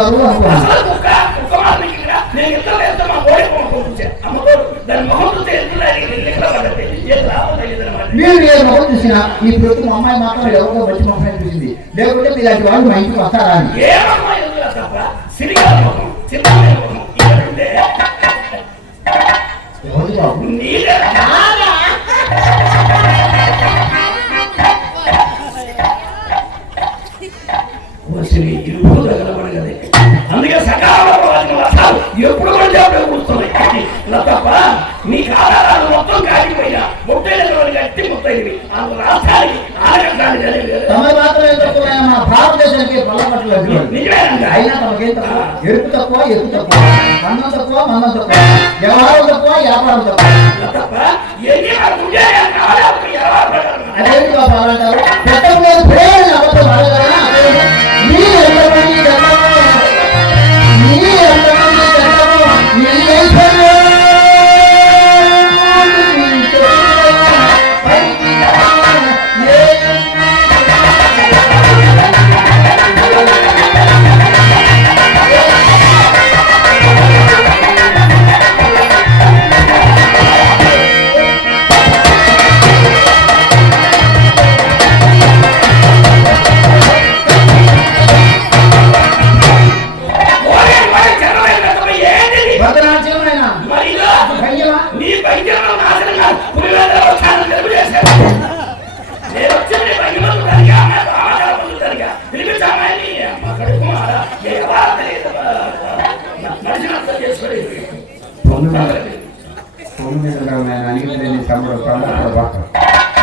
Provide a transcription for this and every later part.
గారు అనుకున్నాను నేను మొహం మీరు ఏ మొహం చూసినా ఈ ప్రతి అమ్మాయి మాత్రం ఎవరో మంచి మొహం అనిపించింది లేకుంటే మీలాంటి వాళ్ళు మా ఇంటికి వస్తారా అని. ఏమమ్మా ఎందుకు ఎవరు మీ కాలాలు మొత్తం కాలిపోయినా ముప్పై రోజులు గట్టి ముప్పై ఆ రాష్ట్రానికి ఆనకట్టాలి జరిగేది తమ మాత్రమే తక్కువ మన భారతదేశానికి పల్లపట్ల నిజమేనండి అయినా తమకేం తక్కువ ఎరుపు తక్కువ ఎరుపు తక్కువ అన్నం తక్కువ మన్నం తక్కువ వ్యవహారం తక్కువ వ్యాపారం తక్కువ ఇలా తప్ప ఎన్ని అనుకుంటే కాలాలకు ఎలా పడాలి అదేంటి బాబు అలా అంటారు పెద్ద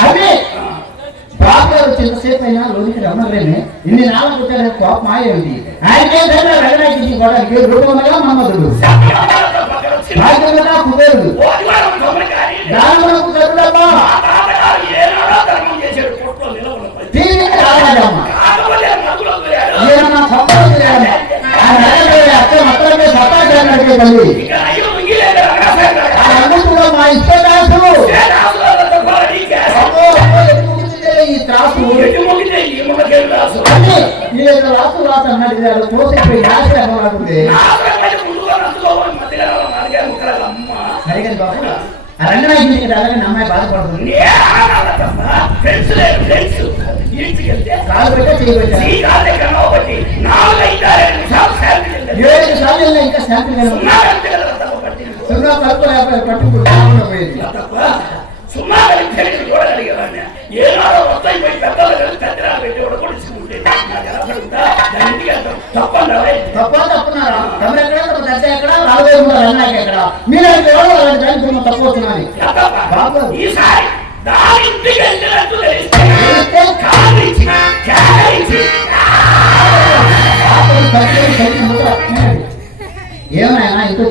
అదే! బాబు గారు చిన్నసేపు అయినా లోనికి రమ్మలేనే ఇన్ని నాలుగు పుట్టారు కోప మాయ ఏమిటి ఆయనకే సరే రగడానికి పోవడానికి రూపంగా మమ్మదుడు పక్కన వచ్చి భాగ్యంగా కుబేరుడు. ఓడివారం దొంగ దీనికి ఈయన అత్త మొత్తం సత్తాచారం అడిగే తల్లి కూడా మా ఈ త్రాసు ఈ రాసు రాసు అన్నది బాబు అమ్మాయి బాధపడుతుంది కాలు పెట్టే ఏడు సార్లు ఇంకా శాంతి సున్నాగంటే కదా తప్ప పట్టింది సున్నా కలుపు లేకపోతే పట్టుకుంటూ రాకుండా పోయేది తప్ప సున్నాగలి తెలియదు చూడగలిగేవాడిని ఏనాడో వస్తాయి పోయి పెద్దలు కలిసి కత్తిరాలు పెట్టి కూడా కొడుచుకుంటే నాకు ఎలా పడుతుందా దాని ఇంటికి వెళ్తాం తప్పండి తప్ప తప్పున్నారా తమరు ఎక్కడ తమ దర్శ ఎక్కడ రాబోయే ఉన్న రంగనాయక ఎక్కడ మీరు ఎవరు అలాంటి దానికి మేము తప్పు వస్తున్నాను బాబు. ఈసారి దాని ఇంటికి వెళ్ళినట్టు తెలిస్తే తెలిస్తే కాలించి క్యాలించి ఏమైనా ఇంత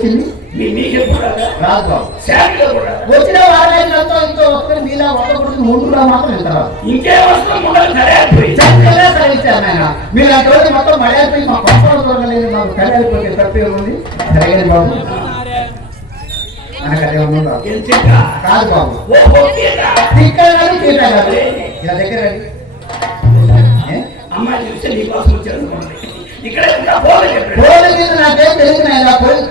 వచ్చిన వారాయిలతో ఇంకో ఒక్కరు మీలా ఒక్కప్పుడు మూడుగా మాత్రం రాదు ఇంకే చక్కగా ఆయన మీరు ఆ రోజు మొత్తం మడైపోయి మా పంపలు దొరకలేదు మాకు తప్పే ఉంది. బాబు. కాదు బాబు. ఇక్కడ ఇలా దగ్గర? అమ్మాయి చూస్తే నీ కోసం వచ్చారు అనుకోండి మీద నాకేం తెలియదు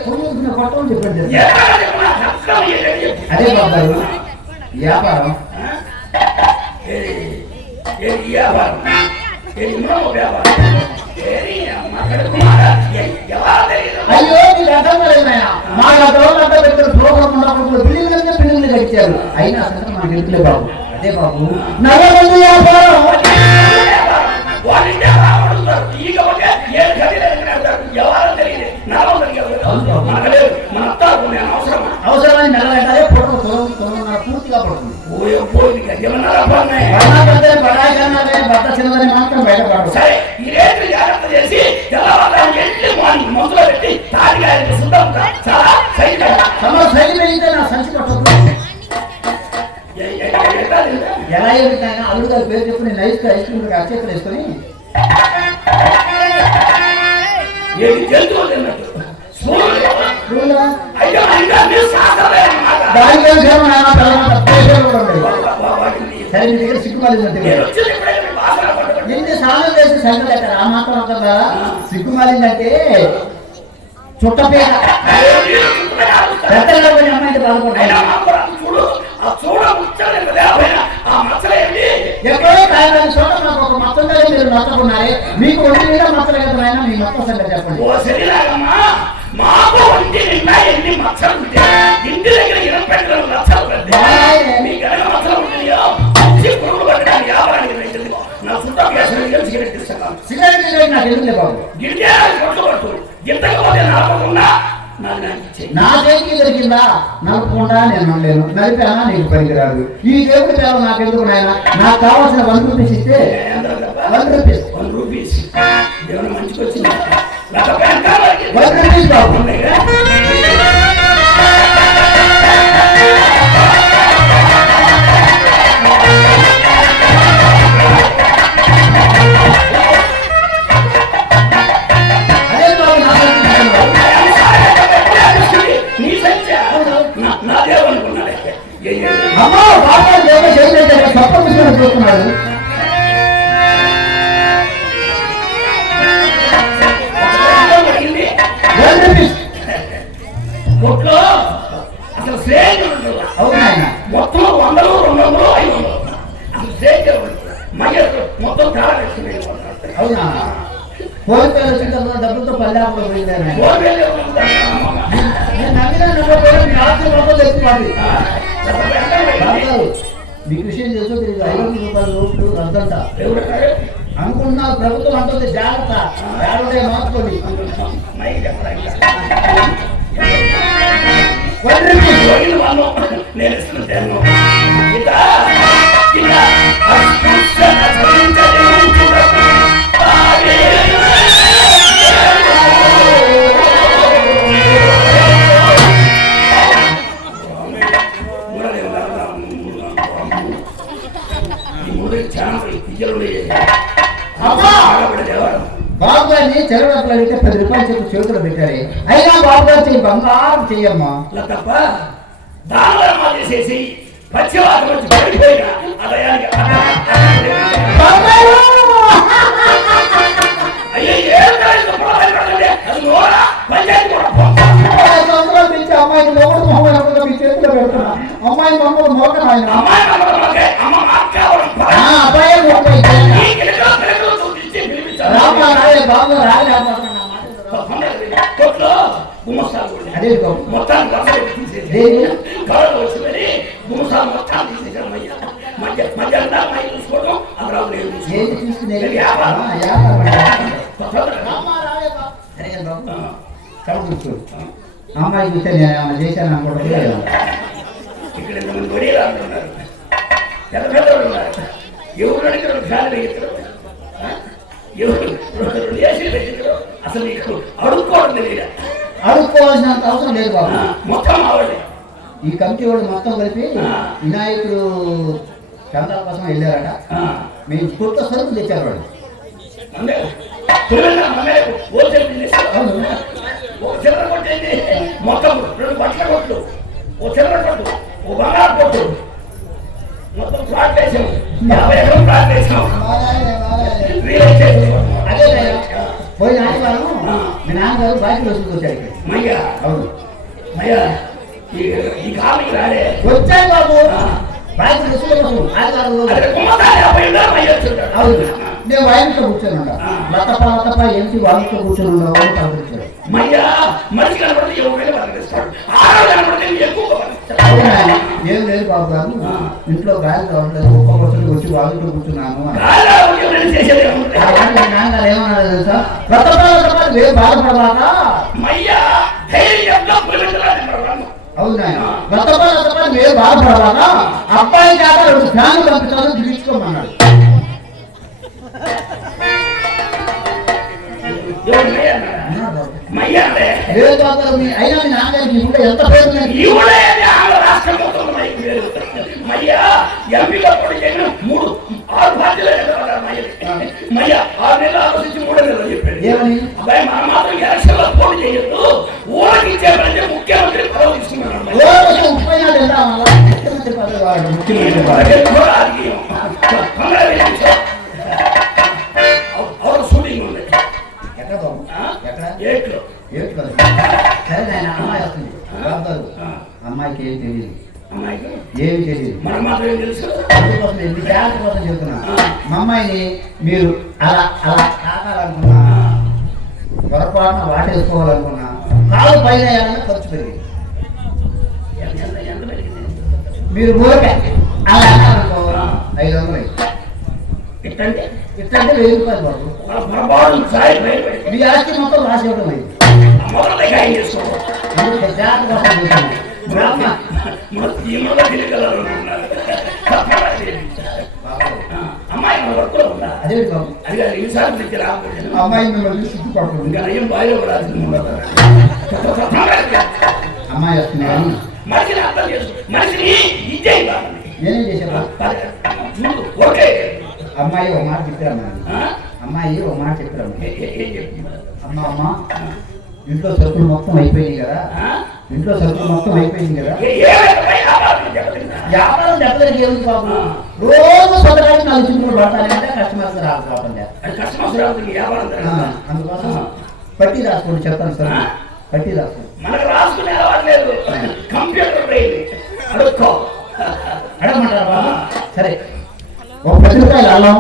పురుగుతున్న అదే బాబు వ్యాపారం వ్యాపారం అయ్యో అర్థం మా గతంలో అంతా పెట్టిన ప్రోగ్రామ్ ఉన్నప్పుడు బిల్డింగ్ మీద బిల్డింగ్ కట్టారు అయినా అసలు మనకు తెలుసులే బాబు అదే బాబు నల్లమంది వ్యాపారం వాళ్ళింటే రావడుతున్నారు ఈగ ఒకే ఏడు గదిలో ఎక్కడ ఎవరో తెలియదు నాలో తెలియదు మనకు లేదు మన అత్తాకు నేను అవసరమా అవసరమైన నెలలంటే పొడవు తొలగ తొలగ పూర్తిగా పడుతుంది అవసరమైన పోయి గజమన్నారా పన్నాయి వర్ణపడితే బడాయి కన్నా కానీ భర్త చిన్నదని మాత్రం బయటపడదు సరే ఈ రేట్లు జాగ్రత్త చేసి తెల్లవారు పెట్టి శుద్ధం చాలా నా సంచి పట్టదు ఎలా అల్లుడు గారి పేరు చెప్పి నేను ఐస్ ఐస్ క్రీమ్ అక్షేత్రం వేసుకొని ఏది మీరు సేవ నాయన పిల్లలు సరే మీ దగ్గర నిన్ను స్నానం చేసి సంగతి ఆ మాత్రం కదా సిగ్గుమాలిందంటే చుట్టపేట నీళ్ళు చుట్టూ పెద్దగా పోయి చూడ ఎక్కడో కాయలని చోట నాకు ఒక మొత్తం దగ్గర మీరు నచ్చకున్నారే మీకు ఒంటి మీద మచ్చలేదు ఆయన మీ మొత్తం సంగతి చెప్పండి మాకు ఒంటి నిండా ఎన్ని మచ్చలు ఉంటే ఇంటి దగ్గర ఇరవై పెట్టడం మచ్చలు పడితే మీ గనక మచ్చలు ఉంటాయో మంచి పురుగులు పట్టడానికి వ్యాపారానికి రైతులు. నా వేసిన కలిసి సిగరెట్ ఇస్తాను. సిగరెట్ సిగరెట్ నాకు ఎందుకు బాబు? గిరిజే కొట్టు కొట్టు ఇంతకు పోతే నడపకుండా నాకు నాకు ఇచ్చేయి నా చేతికి దొరికిందా? నలుపుకుండా నేను నమ్మలేను. నలిపానా నీకు పనికిరాదు. ఈ దేవుడి పేరు నాకు ఎందుకు నాయన? నాకు కావాల్సిన వన్ రూపీస్ ఇస్తే వన్ రూపీస్. One rupees. దేవుని మంచికి వచ్చింది లేకపోతే వెనకాలకి వన్ బాబా దేవుడు చేయలేదు తప్ప చూస్తున్నాడు ఉండదు అవును మొత్తం వందలు రెండు వందలు ఐదు మొత్తం చాలా అవునా? డబ్బులతో మీకు విషయం తెలుసు తెలియదు ఐదు వందల రూపాయల నోట్లు రద్దంట అనుకుంటున్నారు ప్రభుత్వం అంటుంది జాగ్రత్త. ఏడుంటే మార్చుకోండి. నేను ఇస్తున్నాను ఇలా ఇలా ఈ చాలా బాబు గారిని చెరవడప్పుడు అడిగితే పది రూపాయలు చెప్పి చేతులు పెట్టారు అయినా బాబు గారు చెయ్యి బంగారం చెయ్యమ్మా ఇలా తప్ప దానధర్మాలు చేసేసి పశ్చిమాతం వచ్చి పడిపోయిన అదయానికి బాబాయ్! అయ్యో ఏం కాదు పొలాలు కట్టండి. అది నోరా పంచాయతీ కూడా పో. ఐదు సంవత్సరాల నుంచి అమ్మాయికి మొగుడు మొహం మీ చేతిలో పెడుతున్నా అమ్మాయి మొహం మోకం చూసుకోవడం. మొత్తం ఇది వ్యాపారం. వ్యాపారం అంటే. కొత్తగా. రామా రాలే బాబు. సరే ఆ, చదువు కూర్చో అమ్మాయి చూస్తే నేను ఏమైనా చేశాను అనుకోవడం ఇక్కడ ఇంతమంది గొడవలు అంటున్నారు పెద్ద పెద్దవాళ్ళు ఉన్నారు ఎవరు అడిగారు ఫ్యామిలీ ఎక్కడ ఎవరు రెండు ఏసీలు పెట్టించారు అసలు నీకు అడుక్కోవడం తెలియదు అడుక్కోవాల్సినంత అవసరం లేదు బాబు మొత్తం ఆవిడే ఈ కమిటీ వాళ్ళు మొత్తం కలిపి. వినాయకుడు చందాల కోసం వెళ్ళారట. మేము కొత్త సరుకు తెచ్చారు వాళ్ళు. చిల్లర మొత్తం రెండు బట్టల కొట్లు ఓ చిల్లర కొట్టు. ఓ బంగారు కొట్టు. మొత్తం ప్లాట్ వేసాం. యాభై ఎకరం ప్లాట్ వేసాం. Real estate. అదే. పోయిన ఆదివారం మీ నాన్నగారు వసూలు వచ్చారు ఇక్కడ. మయ్యా. అవును. మయ్యా. ఈ రాలే. వచ్చాయి బాబు. ఆదివారం అవును. నేను కూర్చొని ఏంటి అని మయ్యా మనిషి కనబడితే ఎవరైనా కనబడితే ఎక్కువ ఏం లేదు బాబు గారు. ఇంట్లో గాలి కావట్లేదు. ఒక్క వచ్చి వాళ్ళతో కూర్చున్నాను నాన్నగారు ఏమన్నారు తెలుసా? బాధపడవాక మయ్యా ధైర్యంగా వేరు బాధపడవాక అబ్బాయి కాక రెండు ఫ్యాన్లు పంపించాలని మీ అయినా మీ నాన్నగారికి ఇంట్లో ఎంత పేరు మూడు ఆరు పార్టీలు ఎన్నుకున్నారు మయ్య. మయ్య ఆరు నెలలు ఆలోచించి మూడు నెలలు చెప్పాడు. ఏమని? అబ్బాయి మనం మాత్రం ఎలక్షన్లో పోటీ చేయొద్దు. ఊరికి ఇచ్చేయాలంటే ముఖ్యమంత్రి పదవి అమ్మాయికి ఏం తెలియదు ఏం తెలియదు. జాగ్రత్త కోసం చెప్తున్నా మా అమ్మాయిని మీరు అలా అలా తాగాలనుకున్నా పొరపాటున వాటేసుకోవాలనుకున్నా కాలు పైన ఖర్చు పెరిగింది మీరు ఊరికే అలా ఐదు వందలు. ఇట్టంటే ఇట్లంటే వెయ్యి రూపాయలు బాబు. మీ ఆస్తి మొత్తం రాసి ఇవ్వడం అయింది ఏం అమ్మాయి అదే బాబు. దగ్గర అమ్మాయి మిమ్మల్ని ఇంకా కానీ మనిషిని అర్థం చేసుకో మనిషిని ఇదే కావాలి నేనేం చేశాను చూడు ఓకే అమ్మాయి ఒక మాట చెప్పారమ్మా? అమ్మాయి ఒక మాట చెప్పారమ్మా? అమ్మ అమ్మ ఇంట్లో సరుకులు మొత్తం అయిపోయింది కదా? ఇంట్లో సరుకులు మొత్తం అయిపోయింది కదా వ్యాపారం చెప్పలేదు ఏమిటి బాబు రోజు సొంతకాడికి నాలుగు పడతానంటే కస్టమర్స్ రాదు జరగదు. అందుకోసం పట్టి రాసుకోండి చెప్తాను సార్ పట్టి రాసుకోండి మనకు రాసుకునే అలవాటు లేదు. Computer brain. అడుక్కో. అడగమంటారా సరే. ఒక పది రూపాయలు అల్లం?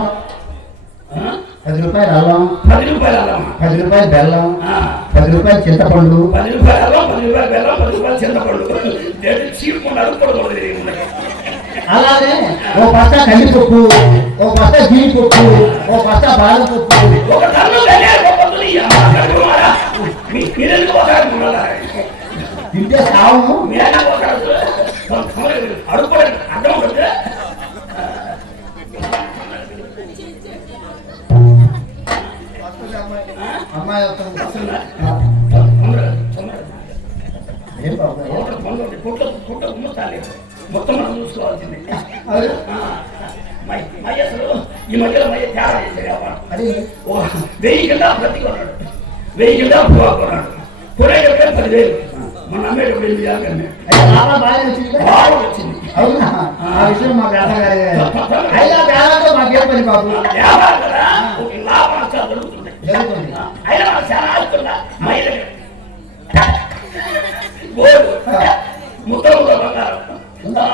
పది రూపాయలు అల్లం. పది రూపాయలు అల్లమ్మా పది రూపాయలు బెల్లం. పది రూపాయలు చింతపండు. పది రూపాయలు అల్లం పది రూపాయలు బెల్లం పది రూపాయలు చింతపండు. ఇది ఉన్నది. అలాగే ఓ బస్తా కందిపప్పు ఓ బస్తా జీడిపప్పు ఓ బస్తా బాదం పప్పు. ఒక టన్ను వెళ్ళారు పొద్దున ఈ అమ్మ కడుపుమారా. మీ మీరెందుకు ఒక ఉన్నారా? తింటే సావము అడుక్కోలేదు అర్థం అవుతుంది అమ్మాయి పుట్ట పుట్ట ఉమ్ముతాలి. మొత్తం మనం చూసుకోవాల్సిందే మై- మై అసలు ఈ మధ్యలో మధ్య తేడా చేసే వ్యాపారం అది వెయ్యి కింద వెయ్యి కింద పువ్వు కొన్నాడు కొనేటప్పుడే పదివేలు. మన అమ్మేటప్పుడు ఎనిమిది యాభై అమ్మాడు అయితే లాభం బాగా వచ్చింది. బాగా వచ్చింది. అవునా? ఆ. విషయం మా వ్యాపారం అయినా వ్యాపారంతో మాకేం పని బాబు? వ్యాపారం కదా. ఒక లాభం నష్టాలు జరుగుతున్నాయి జరుగుతుంది అయినా మన చాలా ఆస్తుందా మహిళ గోల్డ్ ముద్ద ముద్ద బంగారం. ఉందా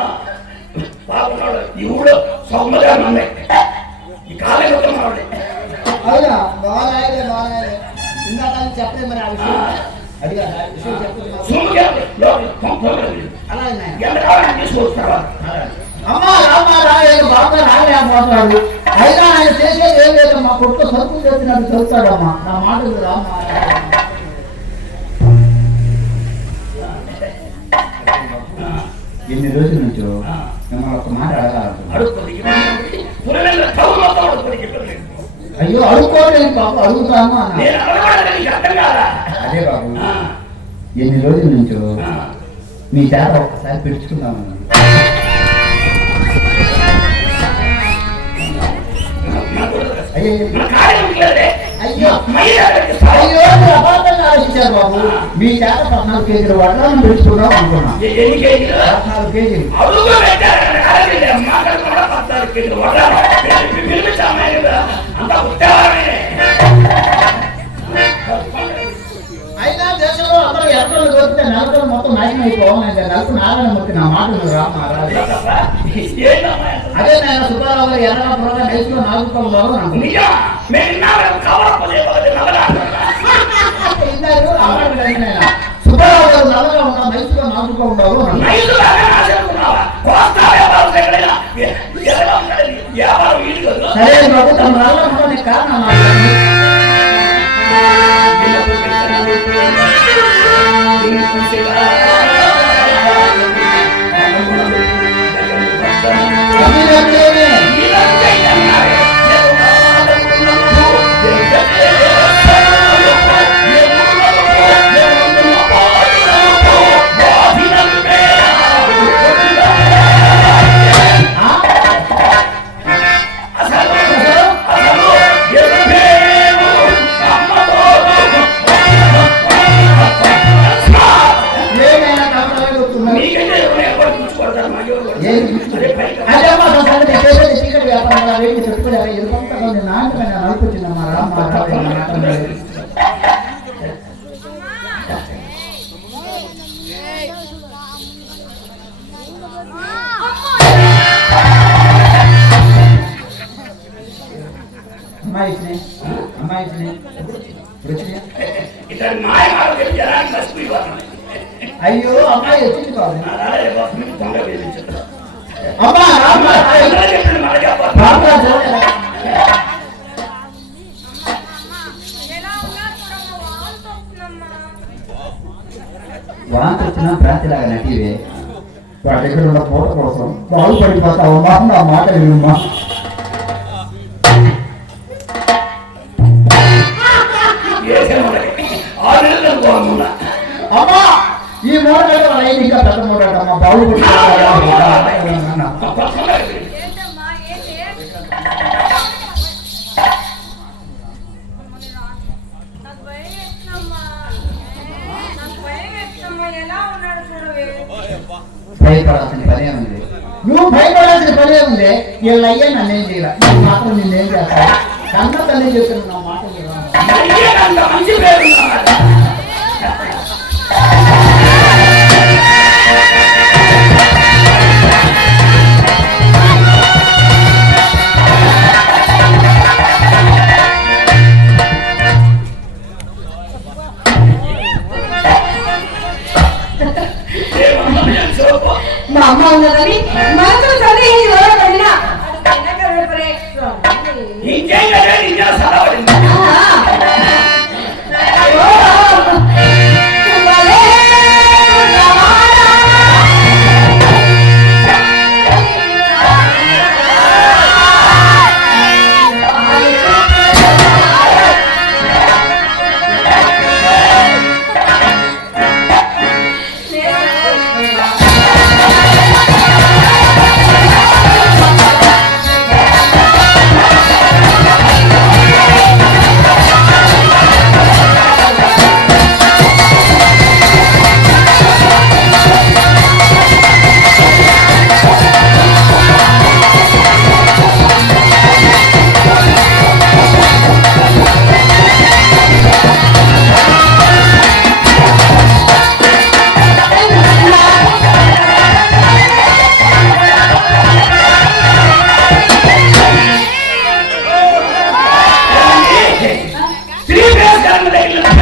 బాగున్నాడు. ఈ ఊళ్ళో సౌమ్యగా నమ్మే. ఈ కాలేజీ మొత్తం మావాడే. అవునా? బాగానే బాగానే. ఇందాక చెప్పలేదు మరి ఆ విషయం. అది కాదు, ఆ విషయం అలాగే. అమ్మా రామా రాలేదు బాగా రాలేకపోతున్నాడు అయినా ఆయన చేసేది ఏం లేదు. మా కొడుకు సరుకు చేసినట్టు చెప్తాడమ్మా నా మాటలు రామా ఎన్ని రోజుల నుంచో మిమ్మల్ని ఒక మాట అడగాలంటున్నా అడుగుతుంది పురవేల టౌన్ మొత్తం అడుగుతుంది చెప్పలేదు అయ్యో అడుక్కోలేదు బాబు అడుగుతాను కాదా? అదే బాబు ఎన్ని రోజుల నుంచో. మీ చేత ఒక్కసారి బాబు. మీ చేత పద్నాలుగు కేజీల పిలుచుకుందాం అనుకున్నా? పద్నాలుగు కేజీలు. అడుగు పెట్టారు కాదండి మాట్లాడకుండా పద్నాలుగు కేజీలు వడ్డాను. పిలి- పిలిపించామే కదా. అంతా ఉత్తేవారమే. అయినా దేశంలో అందరూ ఎర్రలు దొరికితే నలకలు మొత్తం నాశనం అయిపోవాలంటే నలుపు నారాయణ మూర్తి నా మాటలు రామ ఇలా తప్ప ఏంటమ్మా? అదే నేను సుబ్బారావు గారు ఎర్రగా పురగా నేర్చుకుని నాలుగుతో కాదు. సరే బాబు తమ నల్ల కొంత కొంచెం నాణ్యమైన అనుకుంటున్న మా రామ అమ్మాయి అయ్యో అమ్మాయి వచ్చింది అమ్మా ప్రాంతం వచ్చినా ప్రాంతిలాగా నటివే. వాడి దగ్గర ఉన్న పూట కోసం బాగుపడిపోతావు మా మాట వినుమా? వీళ్ళ అయ్యా నన్ను ఏం చేయరా నేను మాత్రం నిన్నేం చేస్తాను కన్న తల్లి చెప్పిన నా మాట Hallelujah.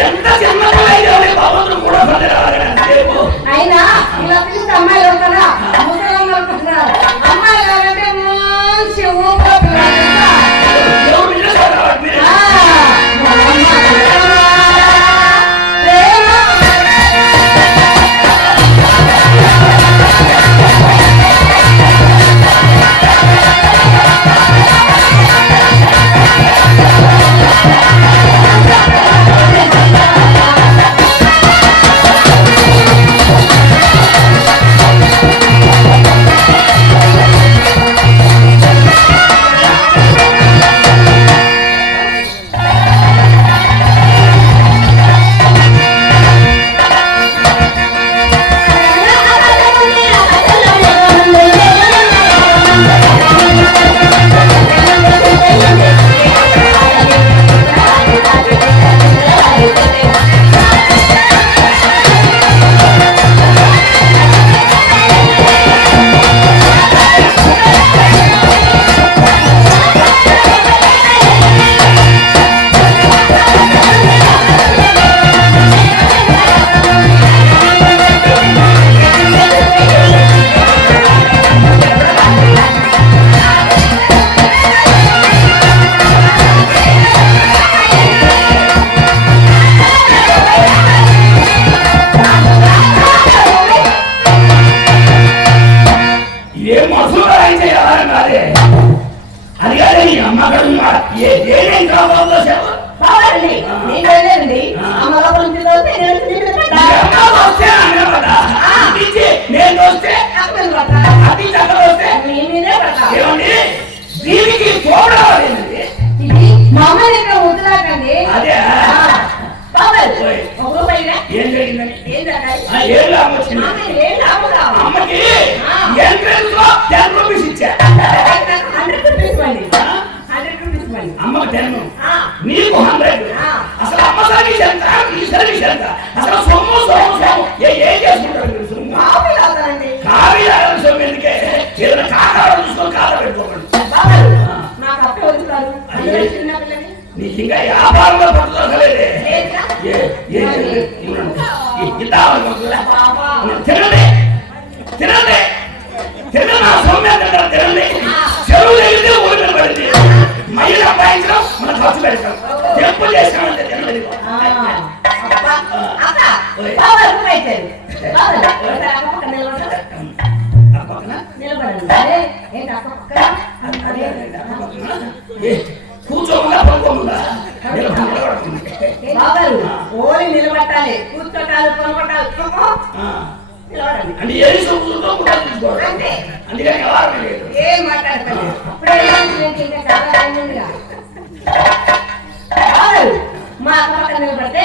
ఎంత చిన్న అయినా ఇలా పిలిస్తే అమ్మాయిలు ఉంటారా అది కాదే నీ అమ్మ అక్కడ ఉన్నా. ఏ ఏమేం కావాలో కావాలండి నేను అమ్మ లోపల నుంచి నేను వస్తే అక్కడ వస్తే. ఏమండి? దీనికి మా దగ్గర ముద్దులాకండి అదే. ఏం జరిగిందని ఏం లాభం వచ్చింది? అమ్మకి ఎంట్రెన్స్లో టెన్ రూపీస్ ఇచ్చా టెన్ నీకు హండ్రెడ్. అసలు అమ్మ సర్వీస్ ఎంత నీ సర్వీస్ ఎంత అసలు సొమ్ము సొమ్ము సొమ్ము ఏ ఏం చేసుకుంటారు మీరు సొమ్ము కాఫీ తాగుతానండి. కావి తాగని సొమ్ము ఎందుకే ఏదైనా కాకాలు చూసుకొని కాదా పెట్టుకోకండి నాకు. నీకు ఇంకా వ్యాపారంలో పట్టుదలలేదే. తినండి తినండి తినండి నా సొమ్ము ఎంత తినండి చెరువు తగిలితే ఊరి పడింది మహిళ అబ్బాయించడం మనం ఖర్చు పెడతాం టెంపుల్ చేసామంటే తినండి ఆ, అబ్బా. అక్క, బాబాయ్ రూపాయి ఇచ్చారు. బాబాయ్, ఒకసారి అక్క పక్కన నిలబడతా. ఆ పక్కన నిలబడండి. అరే ఏంటి అక్క పక్కన అదే ఏ, కూర్చోకుండా పడుకోకుండా నిలబడుతుంది బాబారు ఓలి నిలబట్టాలి కూర్చోటాలు కొనగొట్టాలి ఆ, నిలబడండి అంటే ఏది సొమ్ముతో కూడా తీసుకోవాలి అంతే. అందుకని ఎవరు లేదు. ఏం మాట్లాడతాను మా అక్క పక్కన నిలబడితే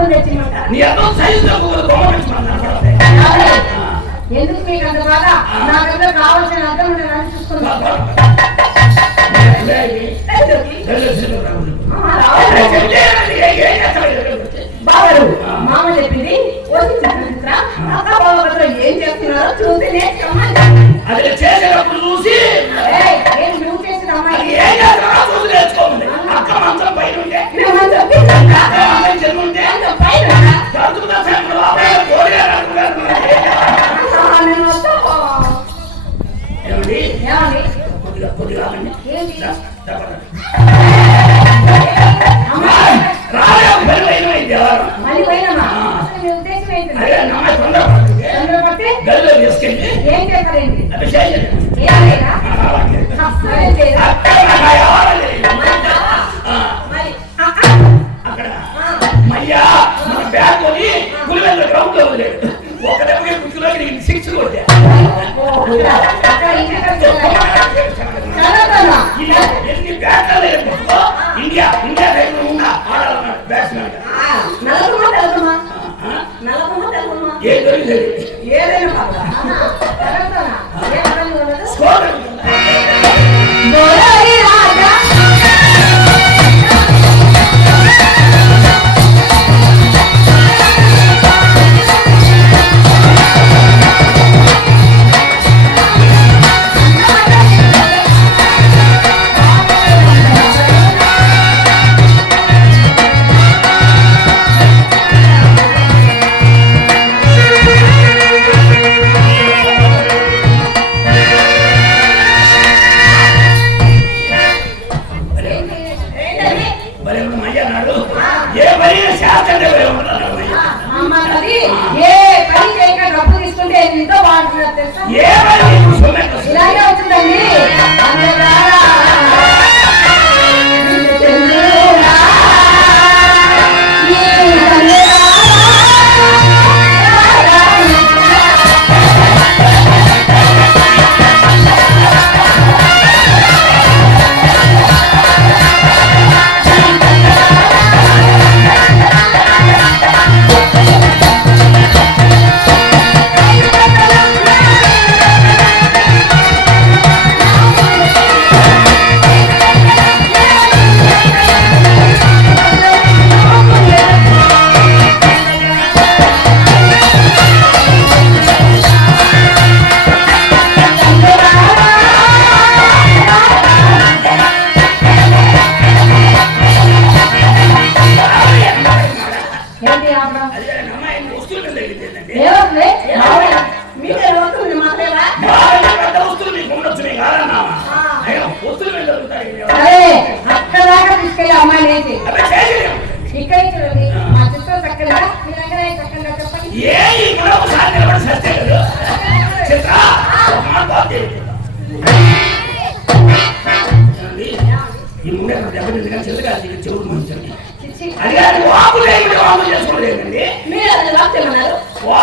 அப்பன் வெற்றி நீ ஏதோ செய்து ஒரு ఎందుకు మీకు అంత బాధ నాకంటే కావాల్సిన అర్థం నేను చూసుకున్నాను పోయినామా అసలు మీ ఉద్దేశం ఏంటి? అరే నా తొందరపడుతుంది తొందరపడితే? గల్లో తీసుకెళ్ళి. ఏం చేస్తారండి అది చేయాలి ఏం లేదా? అస్సలు లేదా? అక్కడ మయ్యా. మన బ్యాగ్ కొని పులివెల్ల గ్రౌండ్లో వదిలేడు. ఒక దెబ్బకి గుర్తులో నీకు సిక్స్ కొట్టే ఎన్ని బ్యాగ్ ఇండియా ఇండియా